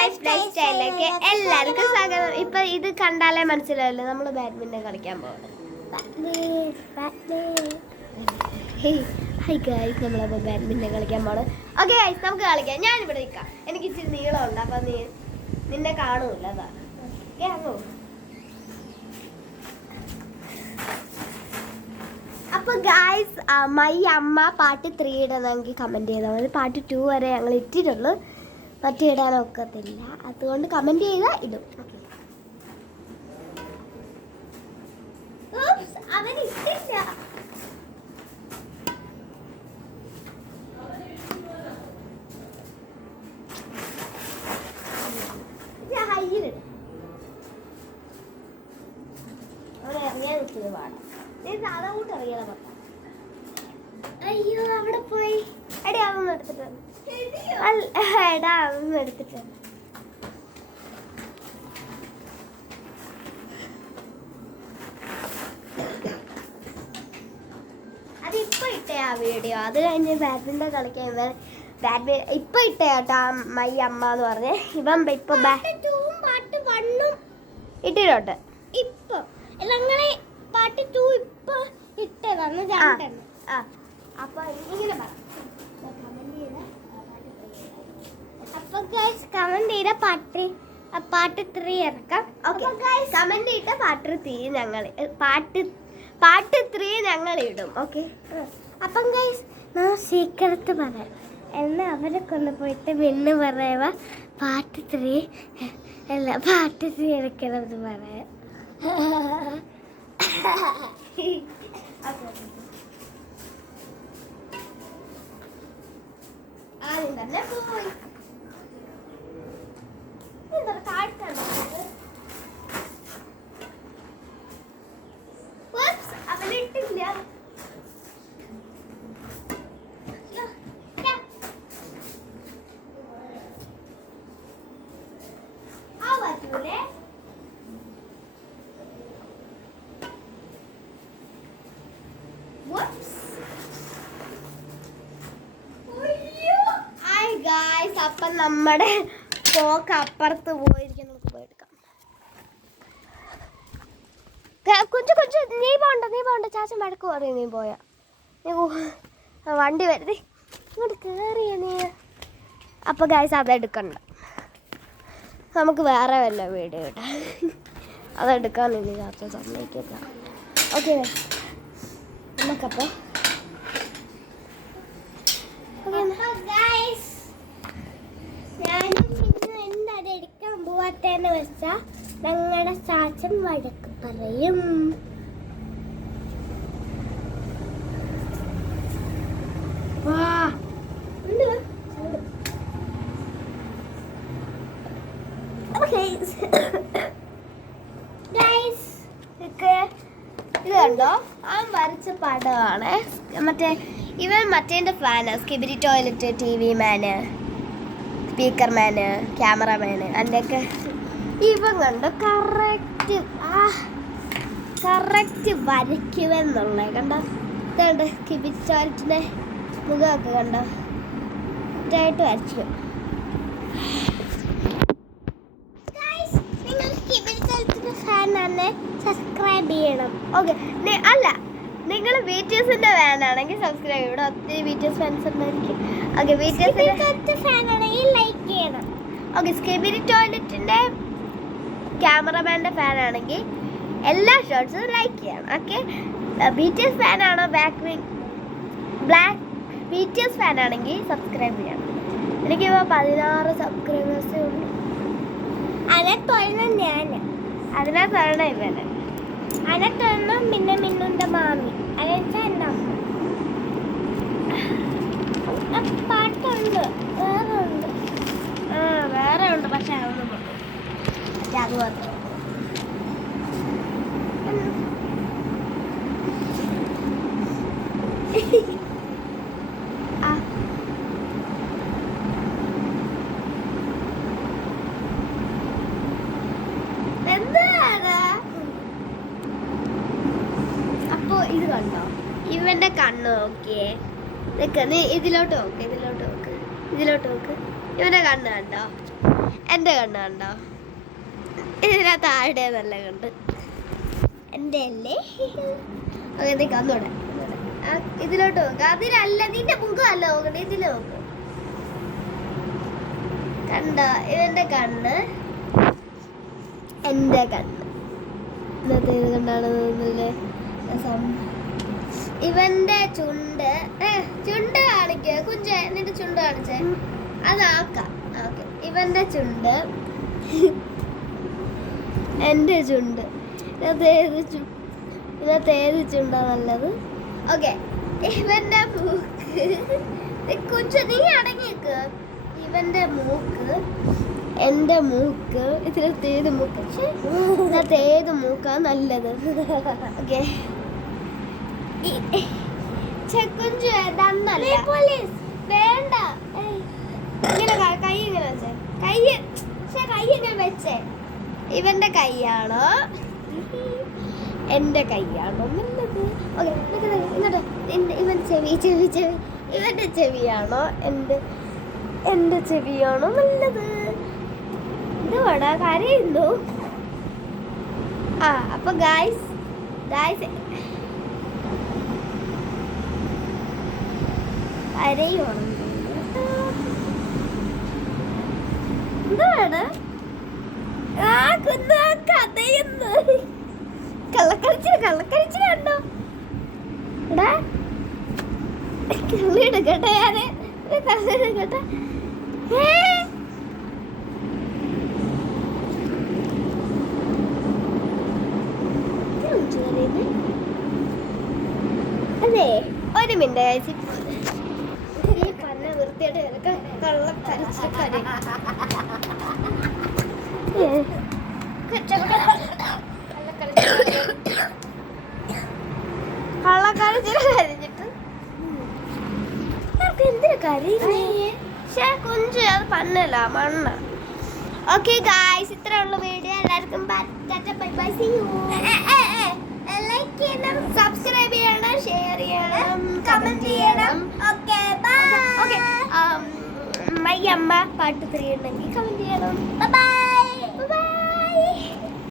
Guys life സ്റ്റൈലിലേക്ക് എല്ലാവർക്കും സ്വാഗതം. ഇപ്പൊ ഇത് കണ്ടാലേ മനസ്സിലായല്ലോ നമ്മൾ ബാഡ്മിന്റൺ കളിക്കാൻ പോകുന്നത്. ഹായ് ഗൈസ്, നമ്മളപ്പോൾ ബാഡ്മിന്റൺ കളിക്കാൻ പോകണം. ഓക്കെ ഗൈസ്, നമുക്ക് കളിക്കാം. ഞാനിവിടെ നിൽക്കാം. എനിക്ക് ഇച്ചിരി നീളമുണ്ട്, അപ്പം നിന്നെ കാണൂല. അതാണ് കേട്ടോ. അപ്പോൾ ഗൈസ്, മൈ അമ്മ പാർട്ട് 3 ഇടണമെങ്കിൽ കമൻറ്റ് ചെയ്താൽ മതി. പാർട്ട് 2 വരെ ഞങ്ങൾ ഇട്ടിട്ടുള്ളൂ, മറ്റേ ഇടാനൊക്കത്തില്ല. അതുകൊണ്ട് കമൻറ്റ് ചെയ്താൽ ഇടും. അവനിട്ടില്ല. ഹൈയിലിടും. അവിടെ ഇറങ്ങിയാൽ നിൽക്കുന്നത് പാടാം. നീ സാധാ കൂട്ട് അറിയാതെ പറ്റാം. അയ്യോ, അവിടെ പോയി. എടാ അതൊന്നും എടുത്തിട്ട് എടാ അതൊന്നും എടുത്തിട്ട് അതിപ്പോ ഇട്ടേ ആ വീഡിയോ. അത് കഴിഞ്ഞ് ബാഡ്മിന്റൺ കളിക്കാൻ ഇപ്പൊ ഇട്ടേ കേട്ടോ മൈ അമ്മ എന്ന് പറഞ്ഞ്. ഇപ്പം ഇപ്പൊ പാട്ട് 1 ഇട്ടിട്ടുണ്ട്. ഇപ്പൊ പാട്ട് 2 ഇപ്പൊ ഇട്ടതാണ്. അപ്പൊ ഇങ്ങനെ അപ്പൊ ഗൈസ് കമന്റ് ചെയ്ത പാട്ട് 3 ഇറക്കാം. കമന്റ് ചെയ്ത പാട്ട് 3 ഞങ്ങൾ ഇടും. ഓക്കെ. അപ്പം ഗൈസ് ഞാൻ സീക്രട്ട് പറയാം. എന്നെ അവരെ കൊണ്ടുപോയിട്ട് പിന്നെ പറയുക പാട്ട് 3 എടുക്കണമെന്ന് പറയാം. ആദ്യം തന്നെ പോയി അവനിട്ടില്ല. ആ പറ്റൂലേ. അപ്പം നമ്മുടെ പോക്ക് അപ്പുറത്ത് പോയിരിക്കും. നമുക്ക് പോയെടുക്കാം. കൊഞ്ചു നീ പോണ്ട ചാച്ചൻ മഴക്ക് പറയും. നീ പോയാ നീ വണ്ടി വരുന്നേ ഇങ്ങോട്ട് കയറിയ നീ. അപ്പം ഗൈസ് അതെടുക്കണ്ട, നമുക്ക് വേറെ വല്ല വീഡിയോ ഇടാം. അതെടുക്കാൻ ഇനി ചാച്ചൻ സമ്മതിക്കില്ല. ഓക്കെ നമുക്കപ്പോൾ ഞാനും പിന്നെ എന്താ എടുക്കാൻ പോവാത്തേന്ന് വെച്ചാൽ ഞങ്ങളുടെ ചാച്ചൻ വഴക്ക് പറയും. ഇത് കണ്ടോ, ആ വരച്ച പടമാണ്. ഇവൻ മറ്റേൻ്റെ ഫാന്. സ്കിബിരി ടോയ്ലറ്റ്, TV മാന്, സ്പീക്കർ മാന്, ക്യാമറമാന്, അതിൻ്റെയൊക്കെ. ഇവൻ കണ്ടോ കറക്റ്റ് വരയ്ക്കുമെന്നുള്ള കണ്ടോ. ഇതുണ്ട് സ്കിബിരി ടോയ്ലറ്റിൻ്റെ മുഖമൊക്കെ കണ്ടോ, കറക്റ്റായിട്ട് വരച്ചു. നിങ്ങൾ സ്കിബിരി ടോയ്ലറ്റിൻ്റെ ഫാനാണ്, സബ്സ്ക്രൈബ് ചെയ്യണം. ഓക്കെ. അല്ല, നിങ്ങൾ BTSന്റെ ഫാനാണെങ്കിൽ സബ്സ്ക്രൈബ്. ഇവിടെ ഒത്തിരി BTS ഫാൻസ് ഉണ്ടായിരിക്കും. ഓക്കെ, BTS ഫാനാണെങ്കിൽ ലൈക്ക് ചെയ്യണം. ഓക്കെ, സ്കിബിരി ടോയ്ലറ്റിന്റെ ക്യാമറമാൻ്റെ ഫാനാണെങ്കിൽ എല്ലാ ഷോർട്സും ലൈക്ക് ചെയ്യണം. ഓക്കെ. BTS ഫാനാണോ BTS ഫാനാണെങ്കിൽ സബ്സ്ക്രൈബ് ചെയ്യണം. എനിക്കിപ്പോൾ 16 സബ്സ്ക്രൈബേഴ്സേ ഉള്ളൂ. അതിനകത്തൊരെണ്ണം ഇവന്, അതിനകത്തൊരെണ്ണം പിന്നെ മിന്നുൻ്റെ മാമി, അതെന്നുവെച്ചാൽ എൻ്റെ അമ്മ. പാട്ടുണ്ട്, വേറെ ഉണ്ട് പക്ഷെ അതൊന്നും അത് മാത്രം. അപ്പോ ഇത് കണ്ടോ, ഇവന്റെ കണ്ണ് നോക്കിയേ. നീ ഇതിലോട്ട് നോക്ക്, ഇതിലോട്ട് നോക്ക്, ഇതിലോട്ട് നോക്ക്. ഇവന്റെ കണ്ണ് കണ്ടോ? എൻ്റെ കണ്ണ് കണ്ടോ? ഇതിനകത്ത് ആരുടെ നല്ല കണ്ട് എൻ്റെ അല്ലേ? അങ്ങനെ കന്നോടെ ഇതിലോട്ട് നോക്കുക. അതിലല്ല, നിന്റെ മുഖമല്ല നോക്കണേ, ഇതിൽ നോക്ക്. കണ്ടോ ഇവന്റെ കണ്ണ്, എൻ്റെ കണ്ണ്. ഇന്നത്തെ ഇത് കണ്ടാണ് രസം. ഇവന്റെ ചുണ്ട് കാണിക്കുക. കുഞ്ച നിന്റെ ചുണ്ട് കാണിച്ചേ. അതാക്കാം. ഓക്കെ, ഇവന്റെ ചുണ്ട്, എൻ്റെ ചുണ്ട്. ഇതിനകത്ത് ഏത് ചുണ്ടാ നല്ലത്? ഓക്കെ, ഇവന്റെ മൂക്ക്. കുഞ്ച നീ അടങ്ങിക്ക്. ഇവന്റെ മൂക്ക്, എൻ്റെ മൂക്ക്. ഇതിനകത്ത് ഏത് മൂക്ക്? ഇതിനകത്ത് ഏത് മൂക്കാ നല്ലത്? ഓക്കെ, കുഞ്ചു തന്നല്ല. വേണ്ട, ഇങ്ങനെ കൈ ഇങ്ങനെ വെച്ചേ. കൈ ഇങ്ങനെ വെച്ചേ. ഇവന്റെ കൈയാണോ എൻ്റെ കൈയാണോ നല്ലത്? ഓക്കെ, എന്നിട്ട് ഇവൻ ചെവി. ഇവന്റെ ചെവിയാണോ എൻ്റെ ചെവിയാണോ നല്ലത്? ഇതുവാടാ കരയുന്നു. അപ്പൊ ഗായ്സ് കരയുവാണ്. എന്താണ് കഥയുന്നു? കള്ളക്കളിച്ചിട്ടുണ്ടോ? എടാ കള്ളിയെടുക്കട്ടെ, ഞാന് കള്ളിയെടുക്കട്ടെ. അതെ, ഒരു മിനിറ്റ് കഴിച്ച് പന്ന വൃത്തിയായിട്ട് കള്ളക്കളിച്ച് കരഞ്ഞിട്ട് എന്തിനാ കരയുന്നേ? കുഞ്ചു അത് പന്നല്ല, മണ്ണ. ഓക്കെ ഗായ്സ്, ഇത്ര ഉള്ള വീഡിയോ. എല്ലാവർക്കും bye bye, see you. Like ചെയ്യണം, സബ്സ്ക്രൈബ് ചെയ്യണം, ഷെയർ ചെയ്യണം, കമന്റ് ചെയ്യണം. Okay bye. ഓക്കെ, മൈ അമ്മ പാട്ട് 3 ഉണ്ടെങ്കിൽ കമന്റ് ചെയ്യണം. ബൈ.